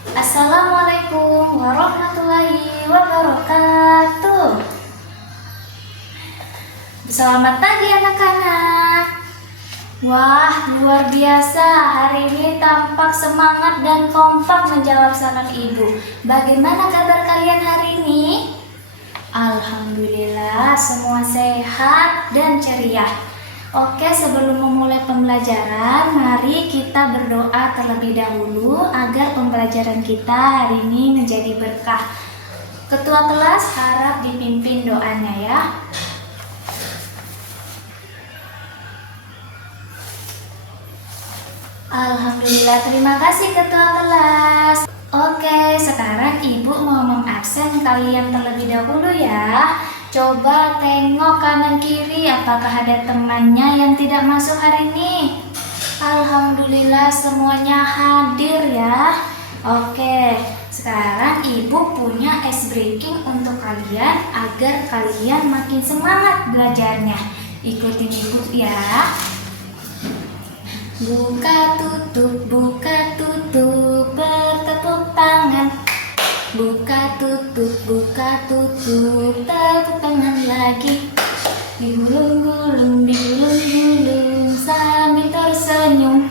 Assalamualaikum warahmatullahi wabarakatuh. Selamat pagi anak-anak. Wah, luar biasa. Hari ini tampak semangat dan kompak menjawab salam ibu. Bagaimana kabar kalian hari ini? Alhamdulillah, semua sehat dan ceria. Oke, sebelum memulai pembelajaran, mari kita berdoa terlebih dahulu agar pembelajaran kita hari ini menjadi berkah. Ketua kelas harap dipimpin doanya ya. Alhamdulillah, terima kasih ketua kelas. Oke, sekarang ibu mau mengabsen kalian terlebih dahulu ya. Coba tengok kanan kiri, apakah ada temannya yang tidak masuk hari ini? Alhamdulillah, semuanya hadir ya. Oke, sekarang ibu punya ice breaking untuk kalian agar kalian makin semangat belajarnya. Ikutin ibu ya. Buka tutup, bertepuk tangan. Buka tutup, tepuk tangan lagi. Digulung-gulung sambil tersenyum.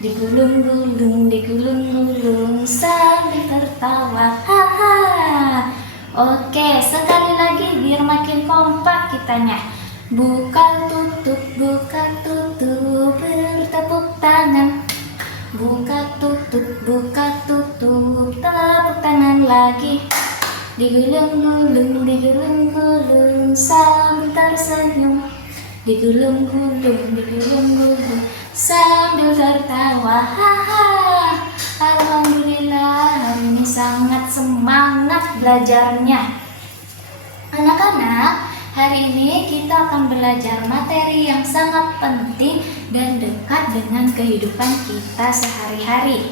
Digulung-gulung sambil tertawa. Haha. Oke, sekali lagi biar makin kompak kitanya. Buka tutup, bertepuk tangan. Buka tutup, tepuk tangan lagi. Digulung-gulung sambil tersenyum. Digulung-gulung sambil tertawa. Haha. Alhamdulillah, hari ini sangat semangat belajarnya. Anak-anak, hari ini kita akan belajar materi yang sangat penting dan dekat dengan kehidupan kita sehari-hari,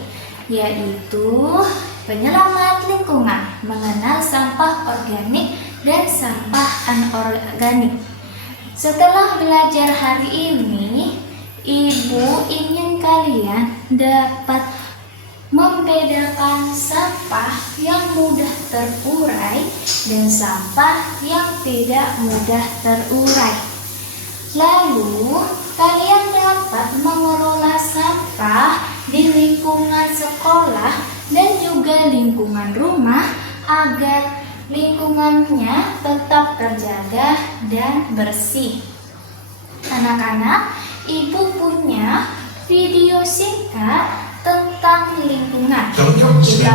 yaitu penyelamat lingkungan, mengenal sampah organik dan sampah anorganik. Setelah belajar hari ini, ibu ingin kalian dapat membedakan sampah yang mudah terurai dan sampah yang tidak mudah terurai. Lalu, kalian dapat mengelola sampah di lingkungan sekolah dan juga lingkungan rumah agar lingkungannya tetap terjaga dan bersih. Anak-anak, ibu punya video singkat tentang lingkungan. Yuk kita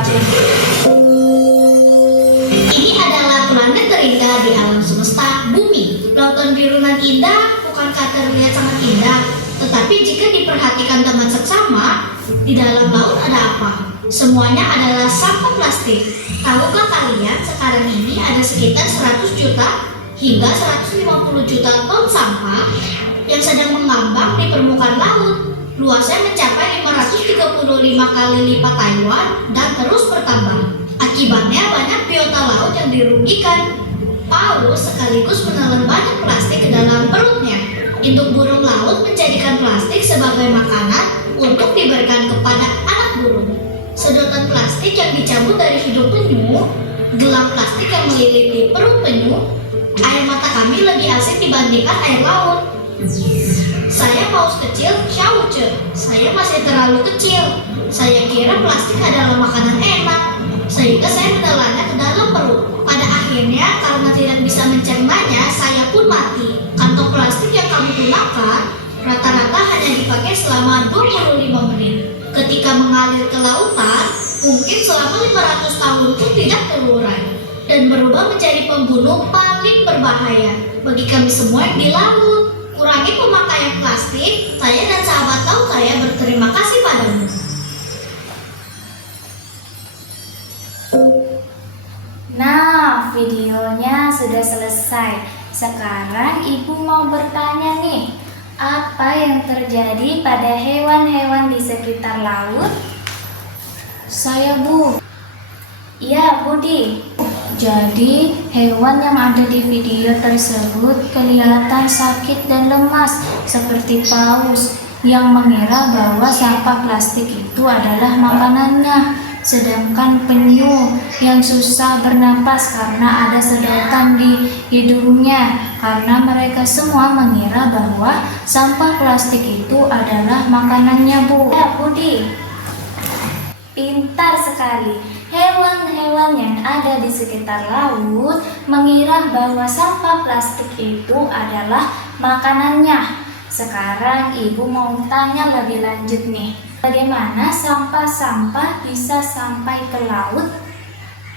Ini adalah planet terindah di alam semesta bumi. Lautan biru nan indah bukankah terlihat sangat indah? Tetapi jika diperhatikan dengan seksama, di dalam laut ada apa? Semuanya adalah sampah plastik. Tahukah kalian sekarang ini ada sekitar 100 juta hingga 150 juta ton sampah yang sedang mengambang di permukaan laut. Luasnya mencapai 535 kali lipat Taiwan dan terus bertambah. Akibatnya banyak biota laut yang dirugikan. Paus sekaligus menelan banyak plastik ke dalam perutnya. Induk burung laut menjadikan plastik sebagai makanan untuk diberikan kepada anak burung. Sedotan plastik yang dicabut dari hidung penyu, gelang plastik yang melilipi perut penyu, air mata kami lebih asin dibandingkan air laut. Saya paus kecil, Xiaoce. Saya masih terlalu kecil. Saya kira plastik adalah makanan enak, sehingga saya menelannya ke dalam perut. Pada akhirnya, karena tidak bisa mencernanya, saya pun mati. Kantong plastik yang kami gunakan rata-rata hanya dipakai selama 25 menit. Ketika mengalir ke lautan, mungkin selama 500 tahun pun tidak terurai dan berubah menjadi pembunuh paling berbahaya bagi kami semua yang di laut. Kurangi pemakaian plastik, saya dan sahabat tahu saya berterima kasih padamu. Nah, videonya sudah selesai. Sekarang ibu mau bertanya nih, apa yang terjadi pada hewan-hewan di sekitar laut? Saya Bu. Iya Budi. Jadi hewan yang ada di video tersebut kelihatan sakit dan lemas seperti paus yang mengira bahwa sampah plastik itu adalah makanannya. Sedangkan penyu yang susah bernapas karena ada sedotan di hidungnya, karena mereka semua mengira bahwa sampah plastik itu adalah makanannya, Bu. Ya, Budi. Pintar sekali. Hewan-hewan yang ada di sekitar laut mengira bahwa sampah plastik itu adalah makanannya. Sekarang Ibu mau tanya lebih lanjut nih. Bagaimana sampah-sampah bisa sampai ke laut?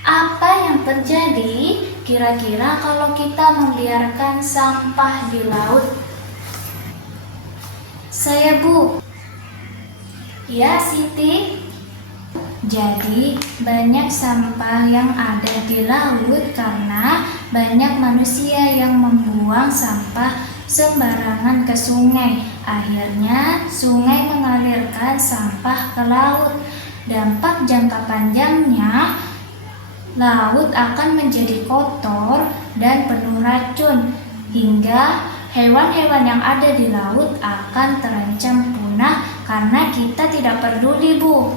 Apa yang terjadi kira-kira kalau kita membiarkan sampah di laut? Saya, Bu. Ya, Siti. Jadi, banyak sampah yang ada di laut karena banyak manusia yang membuang sampah sembarangan ke sungai. Akhirnya, sungai mengalirkan sampah ke laut. Dampak jangka panjangnya, laut akan menjadi kotor dan penuh racun, hingga hewan-hewan yang ada di laut akan terancam punah karena kita tidak peduli, Bu.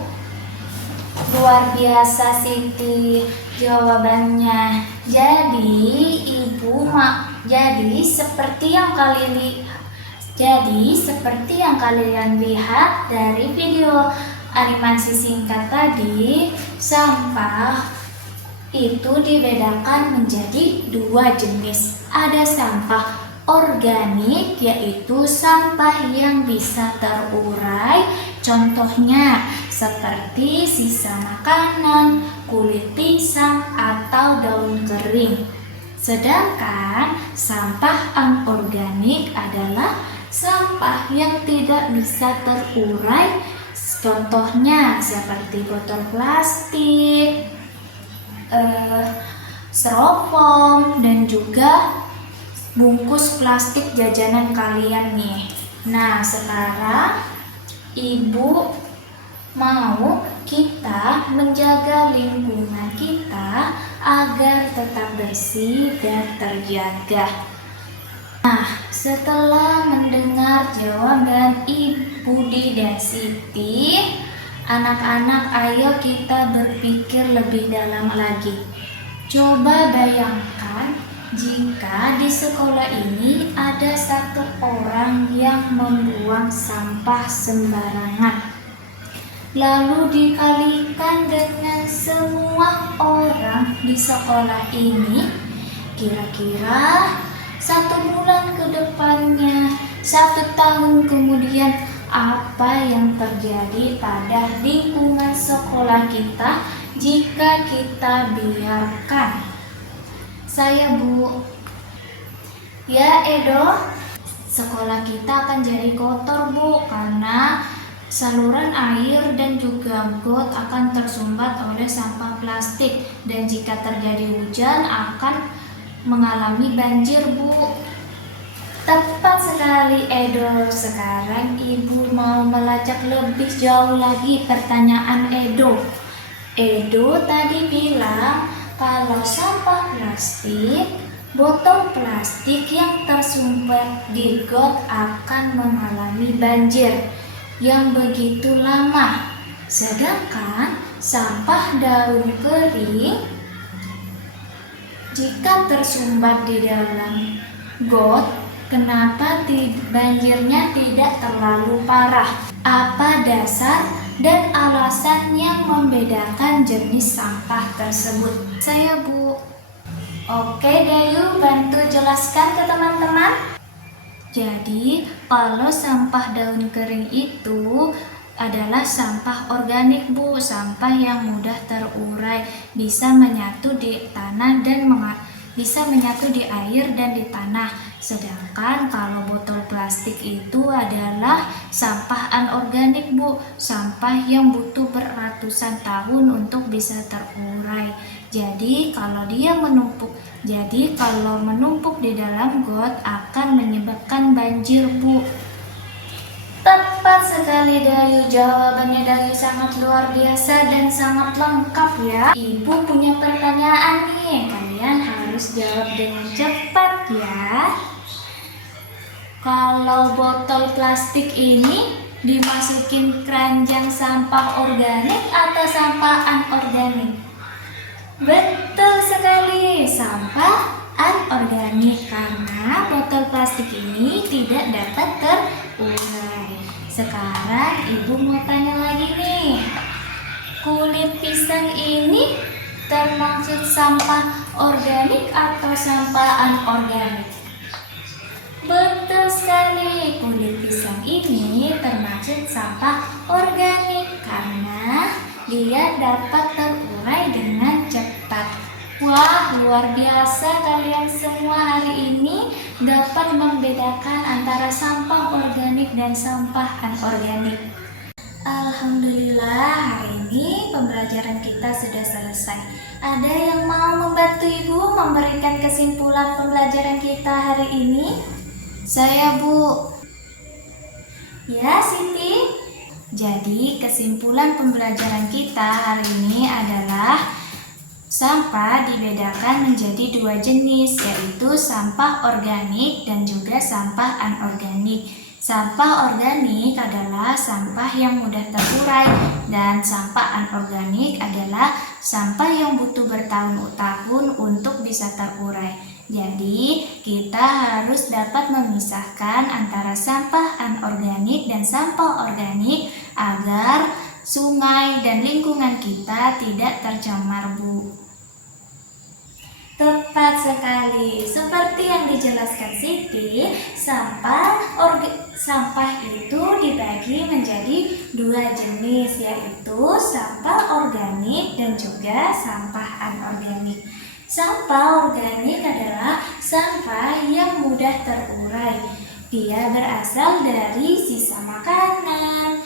Luar biasa, Siti, jawabannya. Jadi seperti yang kalian lihat dari video animasi singkat tadi, sampah itu dibedakan menjadi dua jenis. Ada sampah organik, yaitu sampah yang bisa terurai, contohnya seperti sisa makanan, kulit pisang, atau daun kering. Sedangkan sampah anorganik adalah sampah yang tidak bisa terurai, contohnya seperti botol plastik, styrofoam, dan juga bungkus plastik jajanan kalian nih. Nah, sekarang Ibu mau kita menjaga lingkungan kita agar tetap bersih dan terjaga. Nah, setelah mendengar jawaban Ibu Di dan Siti, anak-anak, ayo kita berpikir lebih dalam lagi. Coba bayangkan jika di sekolah ini ada satu orang yang membuang sampah sembarangan, lalu dikalikan dengan semua orang di sekolah ini, kira-kira 1 bulan ke depannya, 1 tahun kemudian, apa yang terjadi pada lingkungan sekolah kita jika kita biarkan? Saya, Bu. Ya, Edo, sekolah kita akan jadi kotor, Bu, karena saluran air dan juga got akan tersumbat oleh sampah plastik, dan jika terjadi hujan akan mengalami banjir, Bu. Tepat sekali, Edo. Sekarang Ibu mau melacak lebih jauh lagi pertanyaan Edo. Edo tadi bilang kalau sampah plastik, botol plastik yang tersumbat di got akan mengalami banjir yang begitu lama. Sedangkan sampah daun kering, jika tersumbat di dalam got, kenapa banjirnya tidak terlalu parah? Apa dasar dan alasan yang membedakan jenis sampah tersebut? Saya, Bu. Oke, Dayu, bantu jelaskan ke teman-teman. Jadi, kalau sampah daun kering itu adalah sampah organik, Bu, sampah yang mudah terurai, bisa menyatu di tanah dan bisa menyatu di air dan di tanah. Sedangkan kalau botol plastik itu adalah sampah anorganik, Bu, sampah yang butuh beratusan tahun untuk bisa terurai. Jadi kalau menumpuk di dalam got akan menyebabkan banjir, Bu. Tepat sekali, Dayu. Jawabannya Dayu sangat luar biasa dan sangat lengkap ya. Ibu punya pertanyaan nih, kalian harus jawab dengan cepat ya. Kalau botol plastik ini dimasukin keranjang sampah organik atau sampah anorganik? Betul sekali, sampah anorganik karena botol plastik ini tidak dapat terurai. Sekarang ibu mau tanya lagi nih, kulit pisang ini termasuk sampah organik atau sampah anorganik? Betul sekali, kulit pisang ini termasuk sampah organik karena dia dapat terurai dengan cepat. Wah, luar biasa kalian semua hari ini dapat membedakan antara sampah organik dan sampah anorganik. Alhamdulillah, hari ini pembelajaran kita sudah selesai. Ada yang mau membantu ibu memberikan kesimpulan pembelajaran kita hari ini? Saya, Bu. Ya, Siti. Jadi, kesimpulan pembelajaran kita hari ini adalah sampah dibedakan menjadi dua jenis, yaitu sampah organik dan juga sampah anorganik. Sampah organik adalah sampah yang mudah terurai dan sampah anorganik adalah sampah yang butuh bertahun-tahun untuk bisa terurai. Jadi, kita harus dapat memisahkan antara sampah anorganik dan sampah organik agar sungai dan lingkungan kita tidak tercemar, Bu. Tepat sekali, seperti yang dijelaskan Siti, sampah itu dibagi menjadi dua jenis, yaitu sampah organik dan juga sampah anorganik. Sampah organik adalah sampah yang mudah terurai. Dia berasal dari sisa makanan,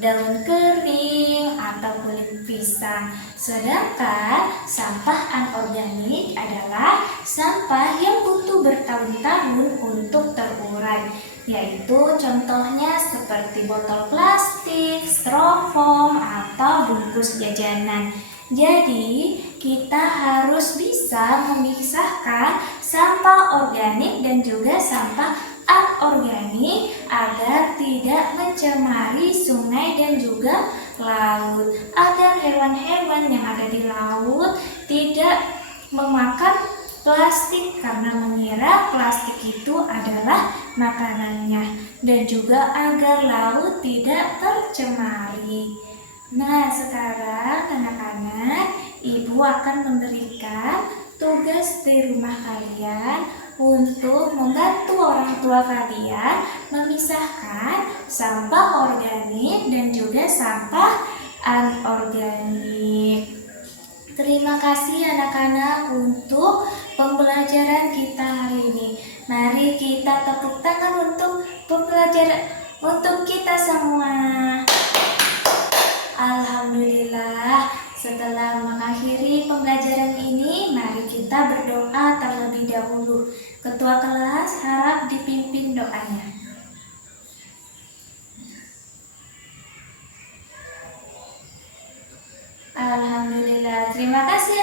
daun kering, atau kulit pisang. Sedangkan sampah anorganik adalah sampah yang butuh bertahun-tahun untuk terurai, yaitu contohnya seperti botol plastik, styrofoam, atau bungkus jajanan. Jadi, kita harus bisa memisahkan sampah organik dan juga sampah anorganik agar tidak mencemari sungai dan juga laut, agar hewan-hewan yang ada di laut tidak memakan plastik karena mengira plastik itu adalah makanannya, dan juga agar laut tidak tercemari. Nah, sekarang anak-anak, ibu akan memberikan tugas di rumah kalian untuk membantu orang tua kalian memisahkan sampah organik dan juga sampah anorganik. Terima kasih anak-anak untuk pembelajaran kita hari ini. Mari kita tepuk tangan untuk pembelajaran untuk kita semua. Alhamdulillah, setelah mengakhiri pembelajaran ini, mari kita berdoa terlebih dahulu. Ketua kelas harap dipimpin doanya. Alhamdulillah, terima kasih